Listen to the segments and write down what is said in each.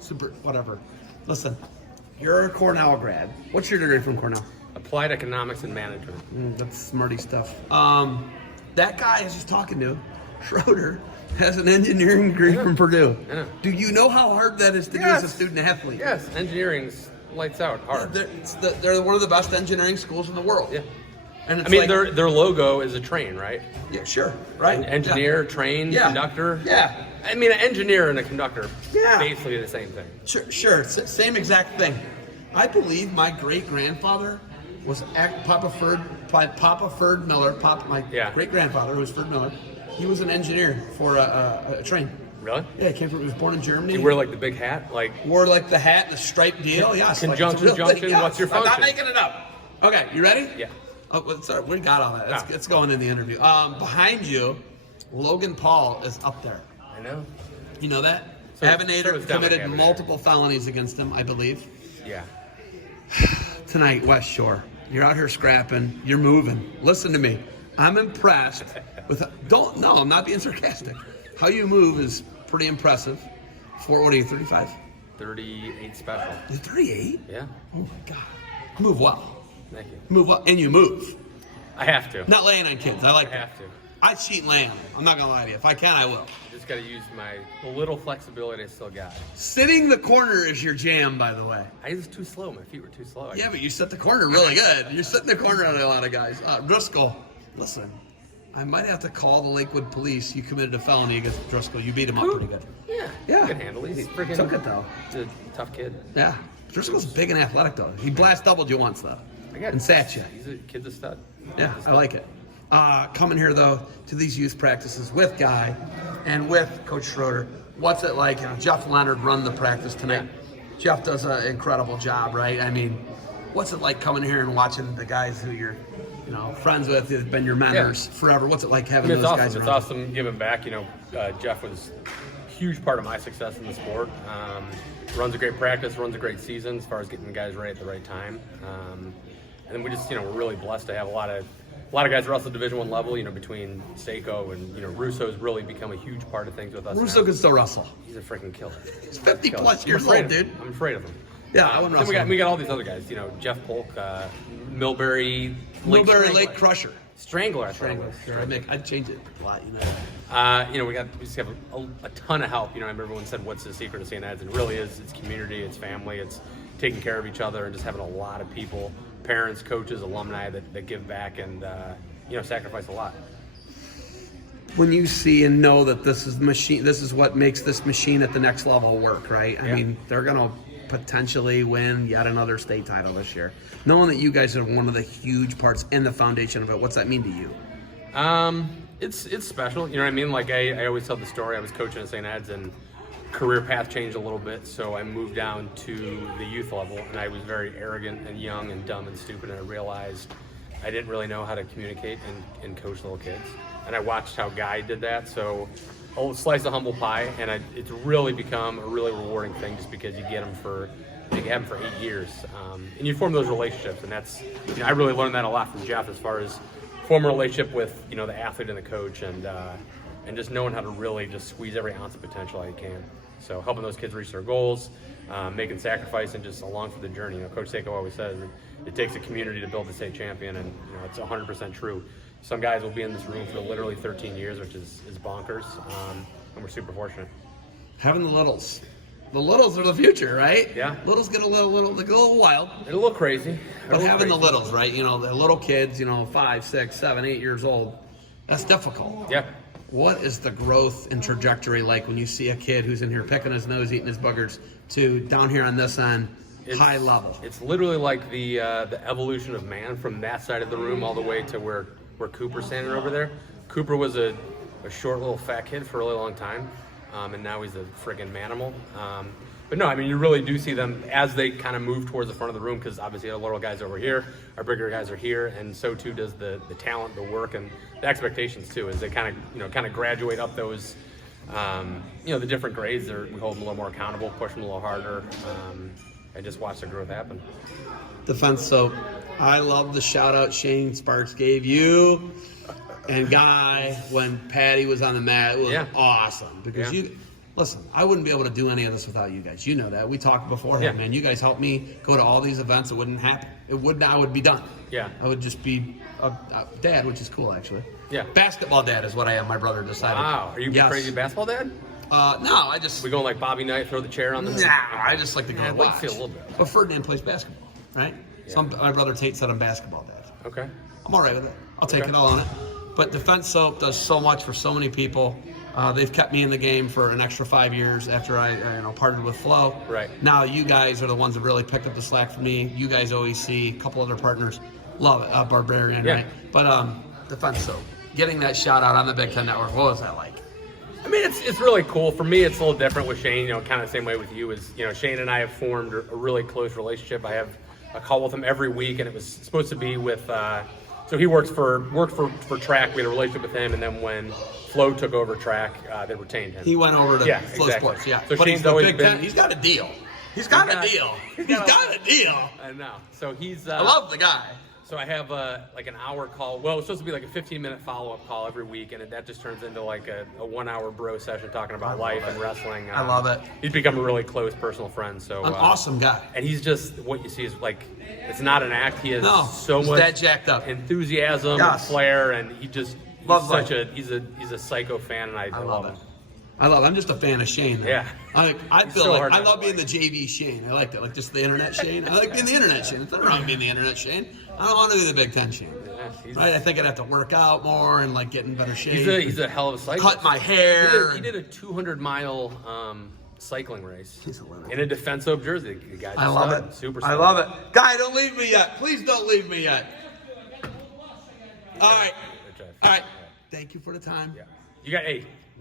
Super, whatever. Listen, you're a Cornell grad. What's your degree from Cornell? Applied Economics and Management. That's smarty stuff. That guy I was just talking to, Schroeder, has an engineering degree from Purdue. I know. Do you know how hard that is to do as a student athlete? Yes, engineering's lights out hard. They're one of the best engineering schools in the world. Yeah. And it's their logo is a train, right? Yeah, sure. Right. An engineer, train, conductor. Yeah. I mean, an engineer and a conductor, basically the same thing. Sure. Same exact thing. I believe my great-grandfather was Papa Ferd Miller. My great-grandfather was Ferd Miller. He was an engineer for a train. Really? Yeah, he was born in Germany. You wear like the big hat? Wore like the hat, the striped deal. Yes. Conjunction, junction, what's your function? I'm not making it up. Okay, you ready? Yeah. Oh, sorry, we got all that. It's going in the interview. Behind you, Logan Paul is up there. I know. You know that? Avinator committed Avinator. multiple felonies against him, I believe. Yeah. Tonight, Westshore, you're out here scrapping. You're moving. Listen to me. I'm impressed with. I'm not being sarcastic. How you move is pretty impressive. What are you, 35? 38 special. You're 38? Yeah. Oh my God. You move well. Thank you. Move well, and you move. I have to. Not laying on kids. I have to. I cheat and lay on them. I'm not gonna lie to you. If I can, I will. I just got to use the little flexibility I still got. Sitting the corner is your jam, by the way. I was too slow. My feet were too slow. Yeah, but you sit the corner really good. You're sitting the corner on a lot of guys. Driscoll, listen, I might have to call the Lakewood police. You committed a felony against Driscoll. You beat him up pretty good. Yeah. Yeah. He can handle it. He's freaking took it though. He's a tough kid. Yeah. Driscoll's big and athletic though. He blast doubled you once though. And sat you. He's a kid's a stud. Yeah, I like it. Coming here though to these youth practices with Guy and with Coach Schroeder. What's it like? Jeff Leonard run the practice tonight. Yeah. Jeff does an incredible job, right? I mean, what's it like coming here and watching the guys who you're, friends with, who've been your mentors forever? What's it like having those guys around? It's awesome giving back. Jeff was a huge part of my success in the sport. Runs a great practice, runs a great season as far as getting the guys ready at the right time. And then we just, we're really blessed to have a lot of guys wrestle Division I level, between Seiko and, Russo's really become a huge part of things with us. Russo can still wrestle. He's a freaking killer. He's 50 plus years old, dude. I'm afraid of him. Yeah, I wouldn't wrestle. We got all these other guys, Jeff Polk, Millbury Lake Crusher. Strangler. I'd change it a lot, we just have a ton of help. Everyone said, what's the secret of St. Ed's? And it really is, it's community, it's family, it's taking care of each other and just having a lot of people, parents, coaches, alumni that give back and, sacrifice a lot. When you see and know that this is the machine, this is what makes this machine at the next level work, right? I mean, they're going to potentially win yet another state title this year. Knowing that you guys are one of the huge parts in the foundation of it, what's that mean to you? It's special. You know what I mean? Like I always tell the story. I was coaching at St. Ed's and career path changed a little bit, so I moved down to the youth level, and I was very arrogant and young and dumb and stupid, and I realized I didn't really know how to communicate and coach little kids. And I watched how Guy did that, so a slice of humble pie, and it's really become a really rewarding thing just because you get them for 8 years, and you form those relationships, and that's I really learned that a lot from Jeff as far as form a relationship with the athlete and the coach, and just knowing how to really just squeeze every ounce of potential that you can. So helping those kids reach their goals, making sacrifice, and just along for the journey. Coach Seiko always says it takes a community to build the state champion, and it's 100% true. Some guys will be in this room for literally 13 years, which is bonkers, and we're super fortunate. Having the littles. The littles are the future, right? Yeah. Littles get a little wild. They're a little crazy. But having the littles, right? The little kids, 5, 6, 7, 8 years old, that's difficult. Yeah. What is the growth and trajectory like when you see a kid who's in here picking his nose, eating his boogers, to down here on this end, high level? It's literally like the evolution of man from that side of the room all the way to where Cooper's standing over there. Cooper was a short little fat kid for a really long time, and now he's a friggin' manimal. But no, you really do see them as they kind of move towards the front of the room, because obviously our little guys over here, our bigger guys are here, and so too does the talent, the work, and the expectations too, as they kind of graduate up those, the different grades. We hold them a little more accountable, push them a little harder, and just watch the growth happen. Defense soap. I love the shout out Shane Sparks gave you and Guy when Patty was on the mat. It was awesome because listen, I wouldn't be able to do any of this without you guys. You know that. We talked beforehand, man. You guys helped me go to all these events. It wouldn't happen. I would be done. Yeah. I would just be a dad, which is cool, actually. Yeah. Basketball dad is what I am, my brother decided. Wow. Are you a crazy basketball dad? No, I just... We going like Bobby Knight, throw the chair on the... Nah, I just like to go I'd and like watch. to see a little bit. But Ferdinand plays basketball, right? Yeah. My brother Tate said I'm basketball dad. Okay. I'm all right with it. I'll take it all on it. But Defense Soap does so much for so many people. They've kept me in the game for an extra 5 years after I parted with Flo. Right. Now you guys are the ones that really picked up the slack for me. You guys, OEC, a couple other partners. Love it. Barbarian, Yeah. right? But Defense Soap, getting that shout out on the Big Ten Network, what was that like? I mean, it's really cool. For me, it's a little different with Shane, kind of the same way with you. Shane and I have formed a really close relationship. I have a call with him every week, and it was supposed to be with, so he worked for track. We had a relationship with him, and then when Flo took over track, they retained him. He went over to Flo exactly. Sports, yeah. So But Shane's he's always Big been, Ten. He's got a deal. He's got a deal. He's got a deal. I know. So he's. I love the guy. So I have like an hour call. Well, it's supposed to be like a 15-minute follow-up call every week, and that just turns into like a 1-hour bro session talking about life and wrestling. I love it. He's become a really close personal friend. So An awesome guy. And he's just, what you see is like, it's not an act. He has so he's much that jacked up. enthusiasm and flair, and he's a psycho fan, and I love him. I love it. I'm just a fan of Shane. Though. Yeah. I feel so like hard I to love being the JV Shane. I like that, like just the internet Shane. I like being the internet Shane. It's nothing wrong with being the internet Shane. I don't want to be the Big Ten Shane. Right? I think I'd have to work out more and like get in better shape. He's a hell of a cyclist. Cut my hair. He did a 200-mile cycling race. He's a winner. In a Defense Soap jersey. The guy's I love it. Super I love it. Guy, don't leave me yet. Please don't leave me yet. All right. All right. Thank you for the time. Yeah. You got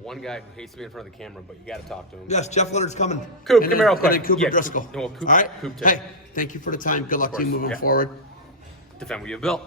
one guy who hates to be in front of the camera, but you got to talk to him. Yes, Jeff Leonard's coming. Coop, And come here real quick. And then Cooper Yeah, Driscoll. Coop, All right. Coop too. Hey, thank you for the time. Good luck to you moving yeah. forward. Defend what you built.